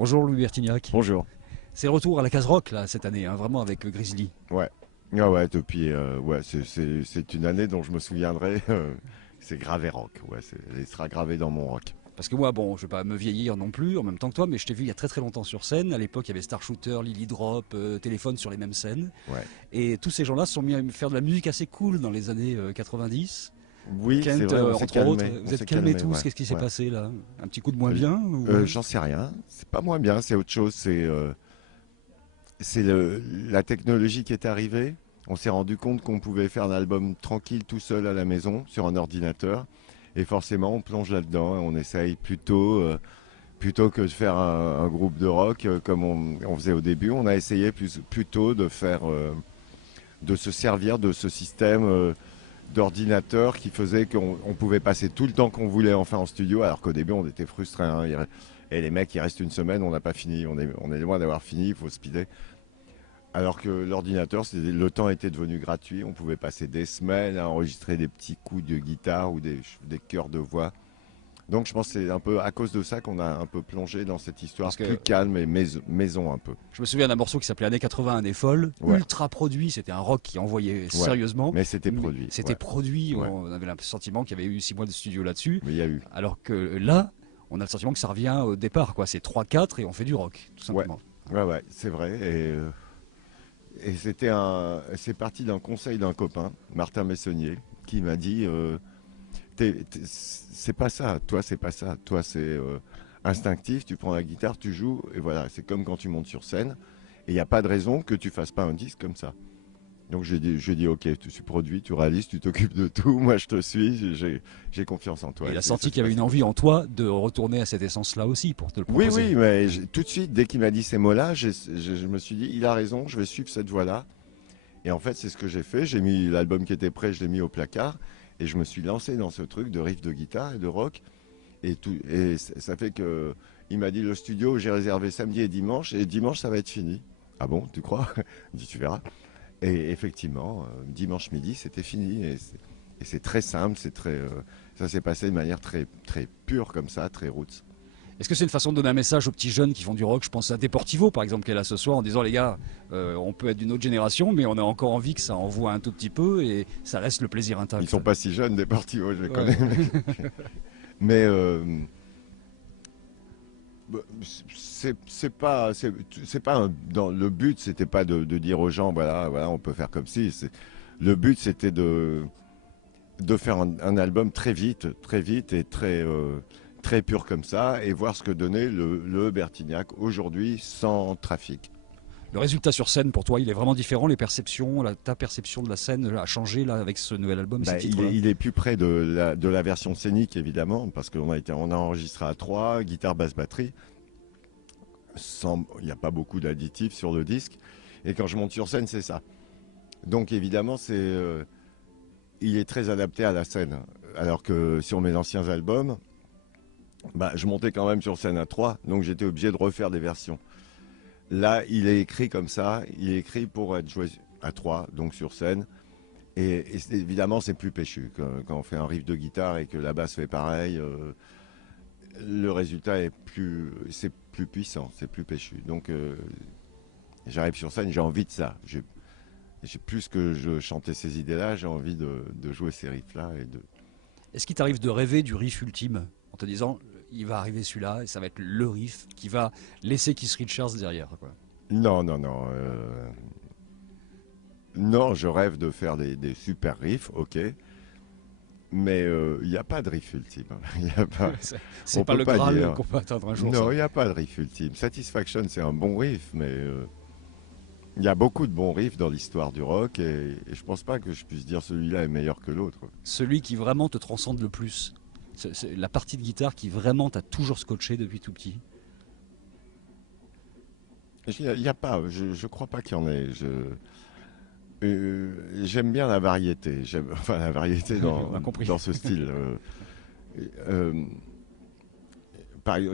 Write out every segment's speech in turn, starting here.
Bonjour Louis Bertignac. Bonjour. C'est le retour à la case rock là cette année, hein, vraiment avec Grizzly. Ouais. Ouais, depuis, ouais, c'est une année dont je me souviendrai. C'est gravé rock. Ouais, il sera gravé dans mon rock. Parce que moi, bon, je vais pas me vieillir non plus en même temps que toi, mais je t'ai vu il y a très très longtemps sur scène. À l'époque, il y avait Star Shooter, Lily Drop, Téléphone sur les mêmes scènes. Ouais. Et tous ces gens-là se sont mis à faire de la musique assez cool dans les années 90. Oui, c'est Kent, vrai, on s'est entre autres, calmé. vous On êtes s'est calmés calmé, tous. ouais. Qu'est-ce qui s'est Ouais. passé là? Un petit coup de moins Euh, bien J'en sais rien. C'est pas moins bien, c'est autre chose. C'est la technologie qui est arrivée. On s'est rendu compte qu'on pouvait faire un album tranquille tout seul à la maison sur un ordinateur. Et forcément, on plonge là-dedans et on essaye plutôt que de faire un groupe de rock comme on faisait au début. On a essayé plutôt de faire, de se servir de ce système d'ordinateur qui faisait qu'on pouvait passer tout le temps qu'on voulait enfin en studio, alors qu'au début on était frustrés. Hein. Et les mecs, il reste une semaine, on n'a pas fini, on est loin d'avoir fini, il faut speeder. Alors que l'ordinateur, le temps était devenu gratuit, on pouvait passer des semaines à enregistrer des petits coups de guitare ou des chœurs de voix. Donc je pense que c'est un peu à cause de ça qu'on a un peu plongé dans cette histoire Parce plus que calme et maison un peu. je me souviens d'un morceau qui s'appelait Années 80, Années folles, Ouais, ultra produit. C'était un rock qui envoyait ouais. sérieusement. Mais c'était Mais produit. c'était Ouais, produit, ouais. on avait le sentiment qu'il y avait eu 6 mois de studio là-dessus. Mais il y a eu. Alors que là, on a le sentiment que ça revient au départ, quoi. C'est trois quatre et on fait du rock, tout Ouais, simplement. ouais, c'est vrai. Et c'est parti d'un conseil d'un copain, Martin Messonnier, qui m'a dit c'est pas ça, toi c'est pas ça, toi c'est instinctif, tu prends la guitare, tu joues, et voilà, c'est comme quand tu montes sur scène, et il n'y a pas de raison que tu fasses pas un disque comme ça. Donc j'ai dit ok, tu suis produit, tu réalises, tu t'occupes de tout, moi je te suis, j'ai confiance en toi. Et il a Ça senti s'est qu'il y avait une passé comme envie ça. en toi de retourner à cette essence-là aussi pour te le Oui, proposer. oui, mais tout de suite, dès qu'il m'a dit ces mots-là, je me suis dit, il a raison, je vais suivre cette voie-là. Et en fait, c'est ce que j'ai fait. J'ai mis l'album qui était prêt, je l'ai mis au placard. Et je me suis lancé dans ce truc de riff de guitare et de rock. Et ça fait que il m'a dit le studio, j'ai réservé samedi et dimanche. Et dimanche, ça va être fini. Ah bon, tu crois? Il dit, tu verras. Et effectivement, dimanche midi, c'était fini. Et c'est très simple. Ça s'est passé de manière très, très pure comme ça, très roots. Est-ce que c'est une façon de donner un message aux petits jeunes qui font du rock? Je pense à Deportivo, par exemple, qui est là ce soir, en disant les gars, on peut être d'une autre génération, mais on a encore envie que ça envoie un tout petit peu et ça reste le plaisir Ils intact. sont pas si jeunes, des parties, je les Ouais. connais. Mais bah, c'est pas le but, c'était pas de dire aux gens voilà on peut faire comme si. Le but c'était de faire un album très vite et très pur comme ça et voir ce que donnait le Bertignac aujourd'hui sans trafic. Le résultat sur scène, pour toi, il est vraiment différent. Les perceptions, ta perception de la scène a changé là avec ce nouvel album, ces Bah, titres-là. il est plus près de la version scénique évidemment parce on a enregistré à trois, guitare, basse, batterie. Il n'y a pas beaucoup d'additifs sur le disque et quand je monte sur scène c'est ça. Donc évidemment il est très adapté à la scène. Alors que sur mes anciens albums, bah, je montais quand même sur scène à 3, donc j'étais obligé de refaire des versions. Là, il est écrit comme ça, il est écrit pour être joué à 3, donc sur scène. Évidemment, c'est plus péchu. Quand on fait un riff de guitare et que la basse fait pareil, le résultat c'est plus puissant, c'est plus péchu. Donc j'arrive sur scène, j'ai envie de ça. J'ai plus que je chantais ces idées-là, j'ai envie de jouer ces riffs-là Est-ce qu'il t'arrive de rêver du riff ultime en te disant il va arriver celui-là et ça va être le riff qui va laisser Keith Richards derrière, quoi. Non, non, non. Non, je rêve de faire des super riffs, ok. Mais il n'y a pas de riff ultime. Y a pas, C'est on pas peut le pas Graal dire. qu'on peut atteindre un jour, Non, ça. il n'y a pas de riff ultime. Satisfaction, c'est un bon riff, mais il y a beaucoup de bons riffs dans l'histoire du rock et je pense pas que je puisse dire celui-là est meilleur que l'autre. Celui qui vraiment te transcende le plus. C'est la partie de guitare qui vraiment t'a toujours scotché depuis tout petit. Il y a pas, je crois pas qu'il y en ait. J'aime bien la variété. Enfin, la variété On a compris. dans ce style. Euh,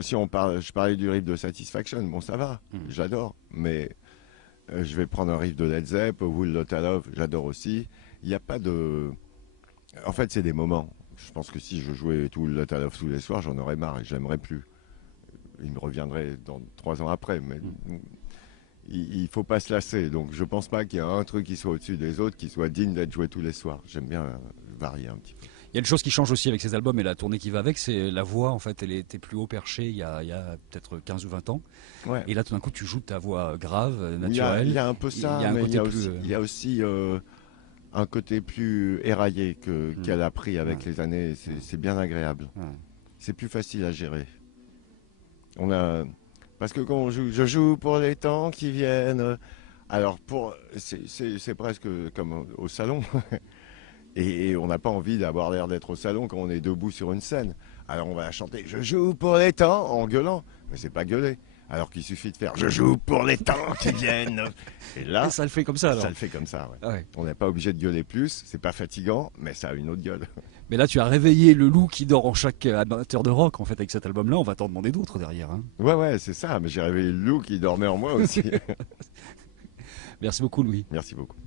Si je parlais du riff de Satisfaction, bon, ça va, j'adore. Mais je vais prendre un riff de Led Zepp, Whole Lotta Love, j'adore aussi. Il n'y a pas de. En fait, c'est des moments. Je pense que si je jouais tout Lotta Love tous les soirs, j'en aurais marre et j'aimerais plus. il me reviendrait dans 3 ans après. Mais il ne faut pas se lasser. Donc je ne pense pas qu'il y a un truc qui soit au-dessus des autres, qui soit digne d'être joué tous les soirs. J'aime bien varier un petit peu. Il y a une chose qui change aussi avec ces albums et la tournée qui va avec, c'est la voix. En fait, elle était plus haut perchée il y a peut-être 15 ou 20 ans. Ouais. Et là, tout d'un coup, tu joues ta voix grave, Il y a, naturelle. il y a un peu ça, Il y a un mais côté il y a aussi un côté plus éraillé qu'elle a pris avec les années. C'est bien agréable. C'est plus facile à gérer. Parce que quand on joue, je joue pour les temps qui viennent. Alors c'est presque comme au salon. Et on n'a pas envie d'avoir l'air d'être au salon quand on est debout sur une scène. Alors on va chanter « Je joue pour les temps » en gueulant. Mais c'est pas gueuler. Alors qu'il suffit de faire « Je joue pour les temps qui viennent ». Et là, Et ça le fait comme ça alors. ça le fait comme ça. Ouais. Ouais. On n'est pas obligé de gueuler plus. C'est pas fatigant, mais ça a une autre gueule. Mais là, tu as réveillé le loup qui dort en chaque amateur de rock, en fait, avec cet album-là. On va t'en demander d'autres derrière. Hein. Ouais, c'est ça. Mais j'ai réveillé le loup qui dormait en moi aussi. Merci beaucoup, Louis. Merci beaucoup.